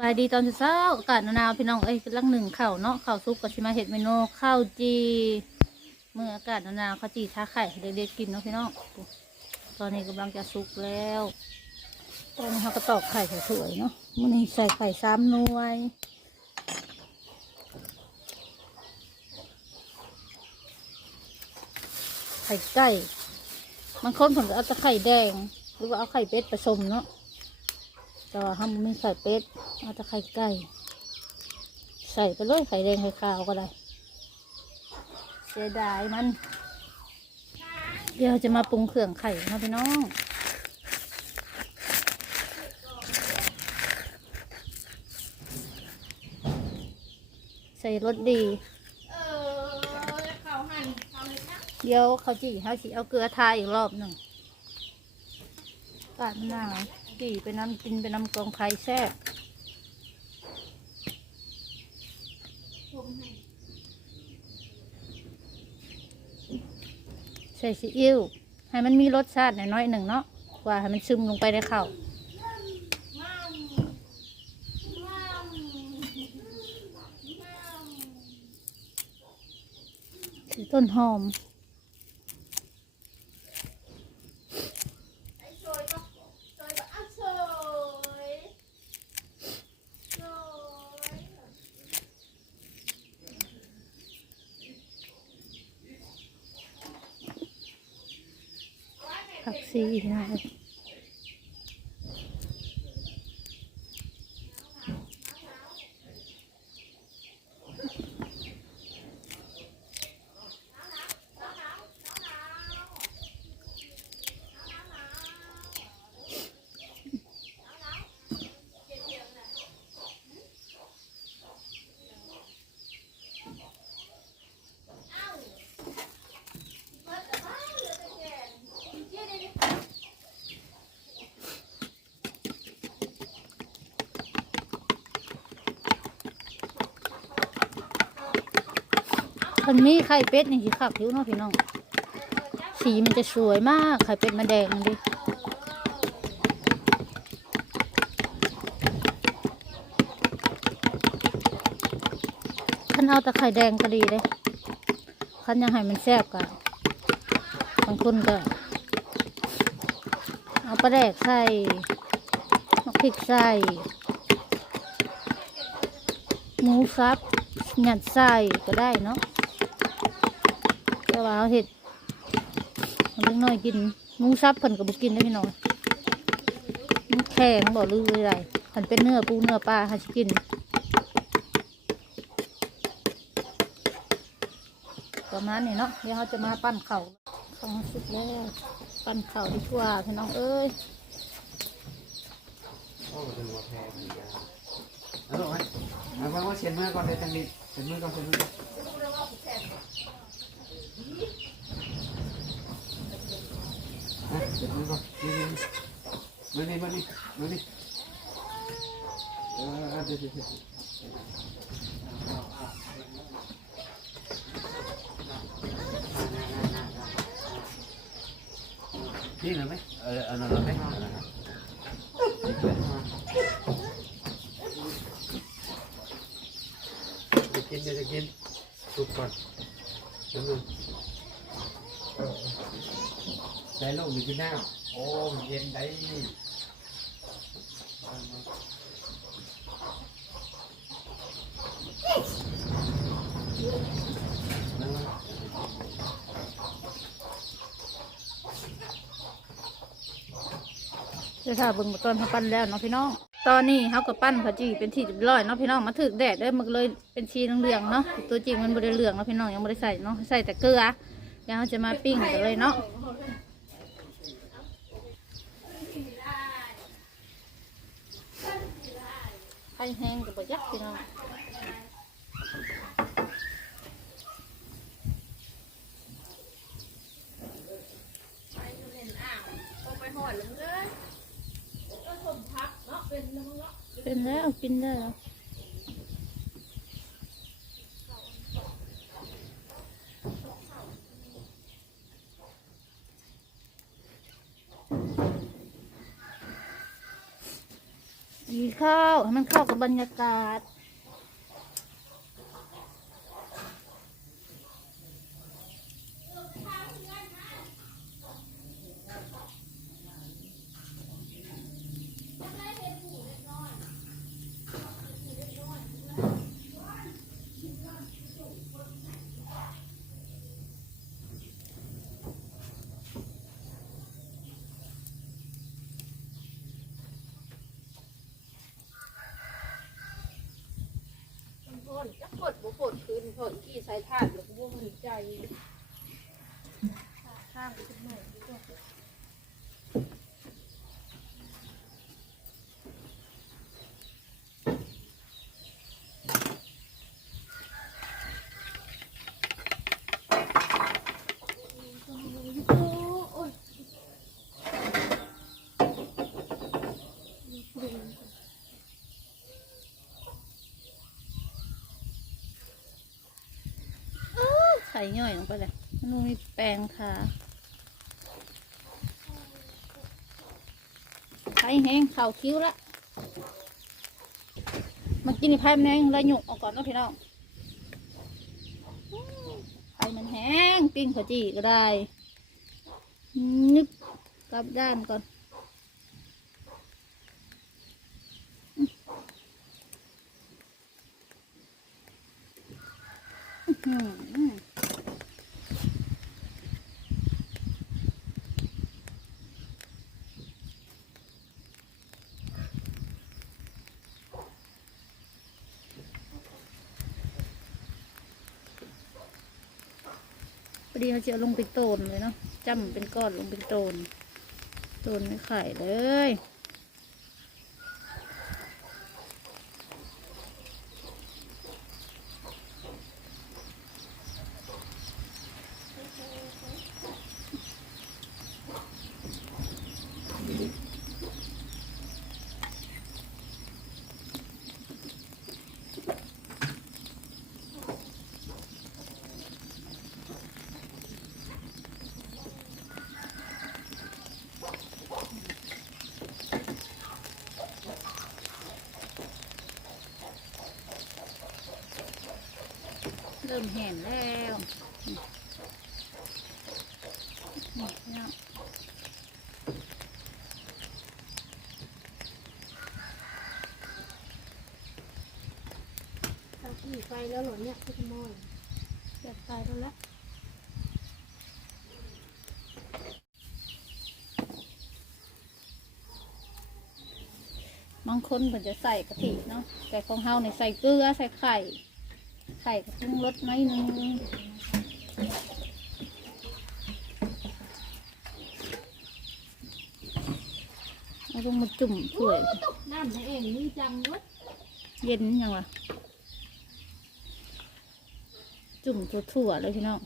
บายดีตอนเช้าอากาศหนาวๆพี่น้องเอ้ยลังหนึ่งเข้าเนาะเข้าซุปกับชิมาเห็ดเมนูข้าวจีเมื่ออากาศหนาวๆข้าวจีท้าไข่เด็กๆกินเนาะพี่น้องตอนนี้กำลังจะสุกแล้ว ตอนนี้เขาก็ตอกไข่สวยเนาะมื่อนี้ใส่ไข่สามหน่วยไข่ไก่บางคนผมก็เอาแต่ไข่แดง หรือว่าเอาไข่เป็ดผสมเนาะ แต่ว่าห้ามมีไข่เป็ดเอาแต่ไข่ไก่ใส่ไปเลยไข่แดงไข่ขาวก็ได้เสียดายมัน เดี๋ยวจะมาปรุงเครื่องไข่นะพี่น้องใส่รสดี เดี๋ยวเขาจีเขาสีเอาเกลือทาอีกรอบหนึ่งปาดมะนาว จีไปน้ำกินไปน้ำกองไข่แซ่บผมให้ใส่ซีอิ๊วให้มันมีรสชาติหน่อยๆหนึ่งเนาะกว่าให้มันซึมลงไปในข้าวมัมมัมมัมสีต้นหอม ไอ้โชยก็โชยก็อ้าวโชยโชย ผั กซีนะคันมีไข่เป็ดนี่สิขับผิวเนาะพี่น้องสีมันจะสวยมากไข่เป็ดมาแดงมันดิคันเอาแต่ไข่แดงก็ดีเลยคันยังให้มันแซ่บกะบางคนก็ เอาปลาแดกใส่มะพริกใส่หมูสับหยัดใส่ก็ได้เนาะ แต่ว่าเอาเห็ดมันเล็กน้อยกินหมูสับเพิ่นก็บ่กินได้พี่น้องมันแข็งบ่ลืออะไรคันเป็นเนื้อปูเนื้อปลาเขาสิกินประมาณนี้เนาะเดี๋ยวเขาจะมาปั้นเข่าข้างสุดแล้วปั้นเข่าดีกว่าพี่น้องเอ้ยโอ้เป็นหัวแพรดีจ้ะเอาลูกไหมเอาว่าเชียนมือก่อนเลยจังดิเชียนมือก่อนเชียนมือก่อนอะ เชียนมือก่อนนี่นี่มือนี่มือนี่มือนี่เออเดี๋ยวเดี๋ยวเดี๋ยวนี่เหรอไหมเออเอาหน่อยเหรอไหมเอาหน่อยจะกินเดี๋ยวจะกินสุกก่อนนั่นนึ งใส่ลูกหรือกินน้ำโอ้เย็นได้นั่งมาเดี๋ยวถ้าเบิ่งตอนเขาปั้นแล้วเนาะพี่น้อง ตอนนี้เขาก็ปั้นเขาจีเป็นที่ร้อยเนาะพี่น้องมาถึกแดดได้มันเลยเป็นชีเหลืองๆเนาะตัวจริงมันบ่ได้เหลืองเนาะพี่น้องยังบ่ได้ใส่เนาะใส่แต่เกลือเดี๋ยวเขาจะมาปิ้งกันเลยเนาะไข่ แห้งกับบ่ยักพี่น้องไปเล่นอ่างต้องไปหอดเลยเลยก็สมพักเนาะเป็นน้องเนาะเป็นแล้วกินได้แล้ว ดีข้าวให้มันเข้ากับบรรยากาศ พ่นจะปดบ่ ปดคืนพ่นกี่สายทานหรือว่ามันใจข้างขึ้นหน่อยดีกว่า ใส่ย่อยลงไปเลยมันมีแปลงค่ะไข่แห้งเข่าคิ้วละมากินอีไผ่มันแห้งล้วหยุกออกก่อนนะพี่น้องอื้อไผ่มันแห้งปิ้งขจีก็ได้นึกกลับด้านก่อนอื้อ ดีเขาจะลงเป็นโตนเลยเนาะจ้ำเป็นก้อนลงเป็นโตน โตนไม่ไข่เลย ริ่มแห้งแล้วนี่เนาะถ้าขี่ไปแล้วเหรอเนี่ยพี่ขโมยอยากตายแล้วละบางคนมันจะใส่กะทิเนาะแต่ของเฮาเนี่ยใส่เกลือใส่ไข่ ไข่กับปรุงรสน้อยนึงแล้วก็มาจุ่มถ้วยน้ำในเองนี่จังเวะเย็นยังวะจุ่มทั่วๆเลยพี่น้อง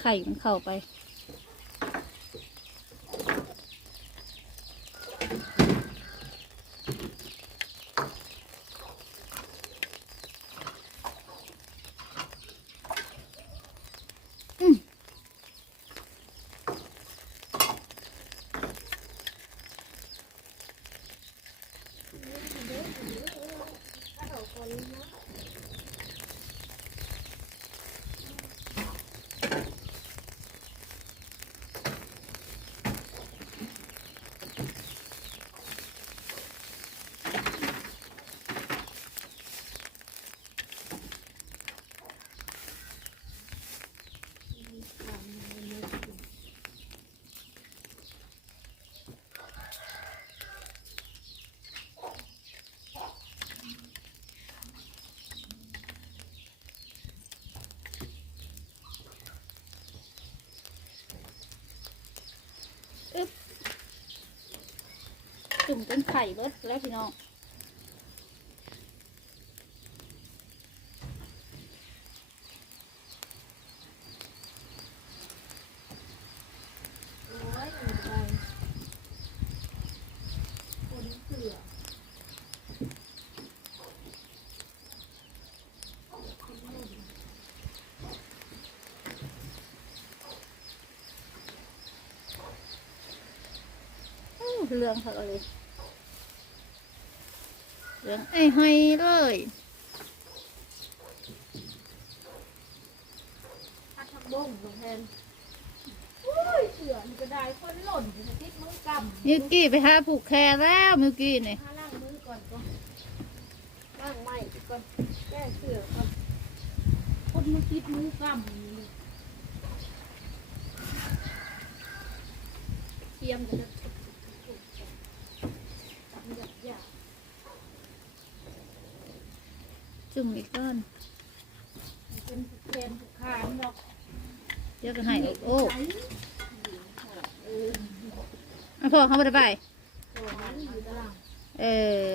ไข่มันเข้าไป มเป็นไข่เบิดแล้วพี่น้องโอ้ยมันไปคนเสือเรื่องเขาเลย เหลืองไอ้ห้อยเลยพัดทักบงลงแทนอุ้ยเสือนี่ก็ได้คนหล่นอยู่ในทิศมือกำมิวกี้ไปหาผูกแครแล้วมิวกี้นี่ถ้าล่างมือก่อนก็ล่างไม้ก่อนแก้เสือก่อนคนมันติดมือกำนี่เทียมจะได้ตัดหยัดหยาบ จุ่มอีกก้อนเป็นผูกแขนผูกขาเนาะเดี๋ยวก็ให้ออกโอ้เอาพ่อเขาไปไปโอ้ยอยู่ตารางเออ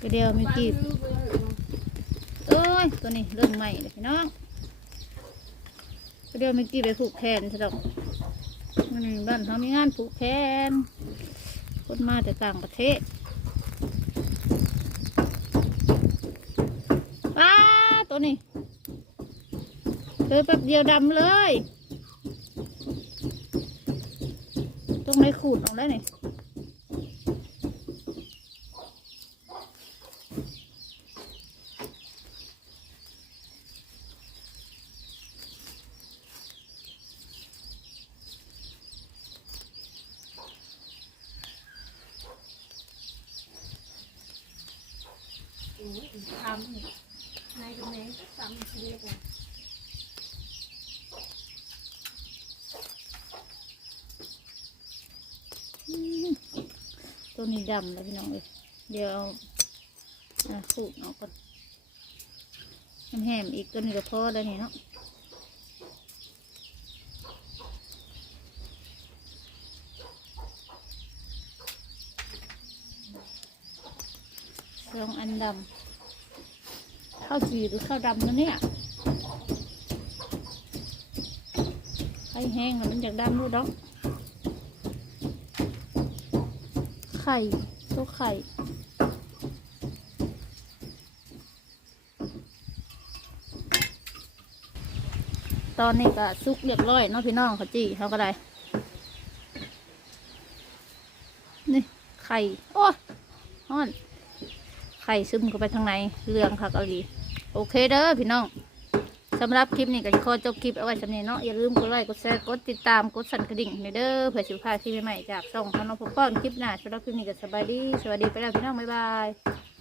ก็เดียวมิวกี้ลืมไปเลยเนาะโอ้ยตัวนี้เริ่มใหม่เลยพี่น้องก็เดี๋ยวเมื่อกี้ไปผูกแขนใช่ดอกมันบ้านเขามีงานผูกแขนคนมาแต่ต่างประเทศป้าตัวนี้ เลยแป๊บเดียวดำเลย ตรงไหนขูดออกได้นี่ โอ้ยทำนี่นายกับแม่ก็ทำทีเดียวกัน ตัว นี้ดำแล้วพี่น้องเลยเดี๋ยวเอาขูดออกก่อนแหมอีกตัวนี้ก็พอแล้วนี่เนาะสองอันดำข้าวจีหรือข้าวดำนะเนี่ยไข่แห้งมันจากดำรู้ดอก ไข่ตัวไข่ตอนนี้ก็ซุกเรียบร้อยเนาะพี่น้องเขาจีเขาก็ได้ นี่ไข่ โอ้ฮ้อน ไข่ซึมเข้าไปทางในเรื่องค่ะเกาหลี โอเคเด้อพี่น้อง สำหรับคลิปนี้ก็ขอจบคลิปเอาไว้สำเนีเนาะอย่าลืมกดไลค์กดแชร์กดติดตามกดสั่นกระดิ่งในเด้อเผื่อสิพลาดคลิปใหม่ๆจากช่องของน้องพบป้อนคลิปหน้าสำหรับคลิปนี้ก็สบายดีสวัสดีไปแล้วพี่น้องบ๊ายบาย